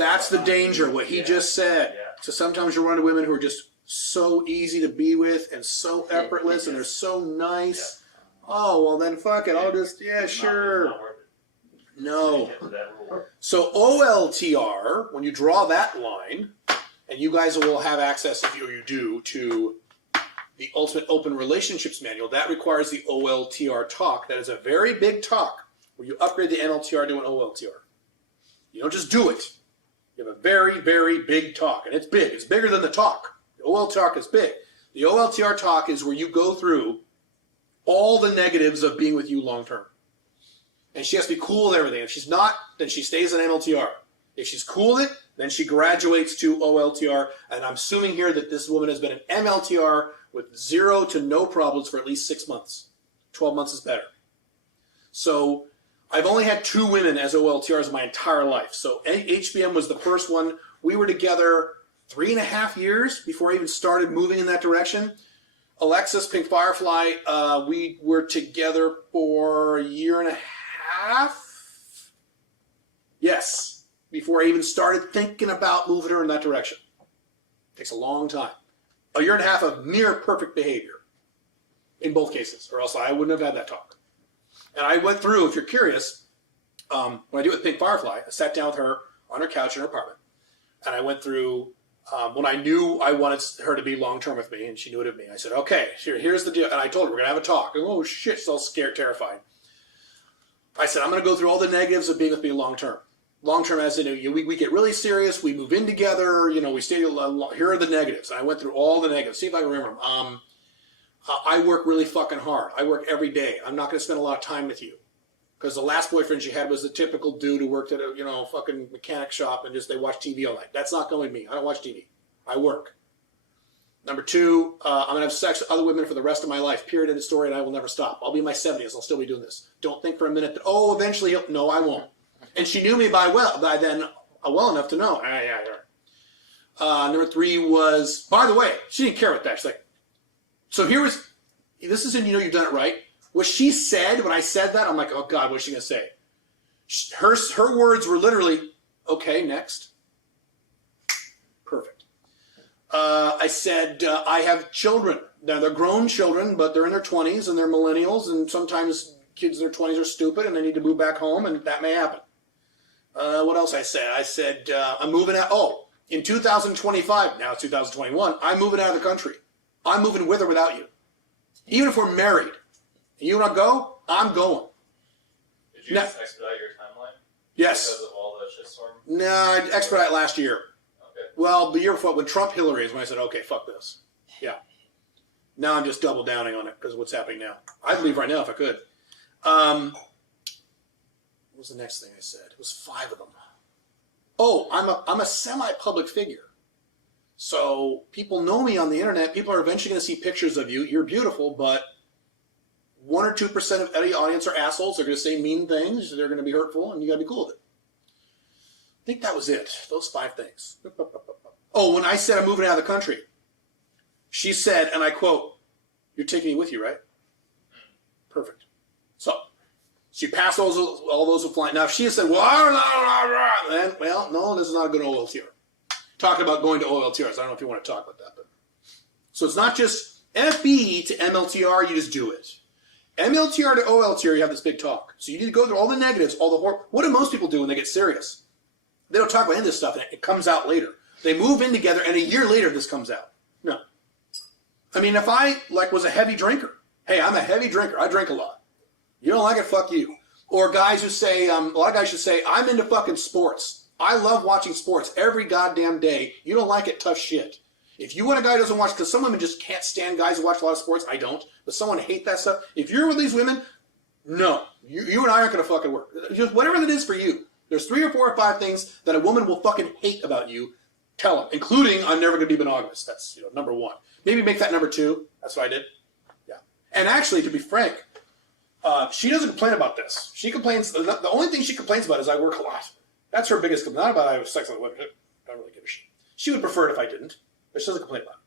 That's the danger, what he just said. Yeah. So sometimes you run into women who are just so easy to be with and so effortless and they're so nice. Yeah. Oh, well then fuck it. I'll just, sure. Not worth it. No. So OLTR, when you draw that line, and you guys will have access, if you do, to the Ultimate Open Relationships Manual, that requires the OLTR talk. That is a very big talk where you upgrade the MLTR to an OLTR. You don't just do it. You have a very, very big talk, and it's big. It's bigger than the talk. The OLTR is big. The OLTR talk is where you go through all the negatives of being with you long term. And she has to be cool with everything. If she's not, then she stays in MLTR. If she's cool with it, then she graduates to OLTR. And I'm assuming here that this woman has been in MLTR with 0 to no problems for at least 6 months. 12 months is better. So I've only had 2 women as OLTRs my entire life. So HBM was the first one. We were together 3.5 years before I even started moving in that direction. Alexis, Pink Firefly, we were together for 1.5 years. Yes, before I even started thinking about moving her in that direction. Takes a long time. 1.5 years of near perfect behavior in both cases, or else I wouldn't have had that talk. And I went through, if you're curious, when I do it with Pink Firefly, I sat down with her on her couch in her apartment, and I went through when I knew I wanted her to be long-term with me, and she knew it of me. I said, okay, here's the deal. And I told her, we're going to have a talk. And oh, shit, she's all scared, terrified. I said, I'm going to go through all the negatives of being with me long-term. Long-term as in, we get really serious, we move in together, we stay, here are the negatives. And I went through all the negatives. See if I can remember them. I work really fucking hard. I work every day. I'm not going to spend a lot of time with you. Because the last boyfriend she had was the typical dude who worked at a, fucking mechanic shop and just they watch TV all night. That's not going with me. I don't watch TV. I work. Number 2, I'm going to have sex with other women for the rest of my life. Period, end of story, and I will never stop. I'll be in my 70s. I'll still be doing this. Don't think for a minute that, eventually he'll... No, I won't. And she knew me by then well enough to know. Number 3 was, by the way, she didn't care about that. She's like, so this is in You've Done It Right. What she said, when I said that, I'm like, oh God, what's she going to say? Her words were literally, okay, next. Perfect. I said, I have children. Now, they're grown children, but they're in their 20s and they're millennials, and sometimes kids in their 20s are stupid and they need to move back home, and that may happen. What else I said? I said, I'm moving out. Oh, in 2025, now it's 2021, I'm moving out of the country. I'm moving with or without you. Even if we're married. You want to go? I'm going. Did you just expedite your timeline? Yes. Because of all the shitstorm? No, I expedited last year. Okay. Well, the year before, when Trump Hillary is when I said, okay, fuck this. Yeah. Now I'm just double downing on it because of what's happening now. I'd leave right now if I could. What was the next thing I said? It was 5 of them. Oh, I'm a semi-public figure. So people know me on the internet. People are eventually going to see pictures of you. You're beautiful, but 1 or 2% of any audience are assholes. They're going to say mean things. They're going to be hurtful, and you got to be cool with it. I think that was it. Those 5 things. Oh, when I said I'm moving out of the country, she said, and I quote, "You're taking me with you, right?" Perfect. So she passed all those who fly. Now, if she had said, then, well, no, this is not a good OLTR. Talking about going to OLTRs. I don't know if you want to talk about that. But so it's not just FB to MLTR, you just do it. MLTR to OLTR, you have this big talk. So you need to go through all the negatives, all the horror. What do most people do when they get serious? They don't talk about any of this stuff, and it comes out later. They move in together, and a year later, this comes out. No. I mean, if I, was a heavy drinker. Hey, I'm a heavy drinker. I drink a lot. You don't like it, fuck you. Or guys who say, a lot of guys should say, I'm into fucking sports. I love watching sports every goddamn day. You don't like it, tough shit. If you want a guy who doesn't watch, because some women just can't stand guys who watch a lot of sports. I don't. But someone hate that stuff. If you're with these women, no. You and I aren't going to fucking work. Just whatever it is for you. There's 3 or 4 or 5 things that a woman will fucking hate about you. Tell them. Including, I'm never going to be monogamous. That's, number 1. Maybe make that number 2. That's what I did. Yeah. And actually, to be frank, she doesn't complain about this. She complains, the only thing she complains about is I work a lot. That's her biggest complaint. Not about I have sex with women. I don't really give a shit. She would prefer it if I didn't, but she doesn't complain about it.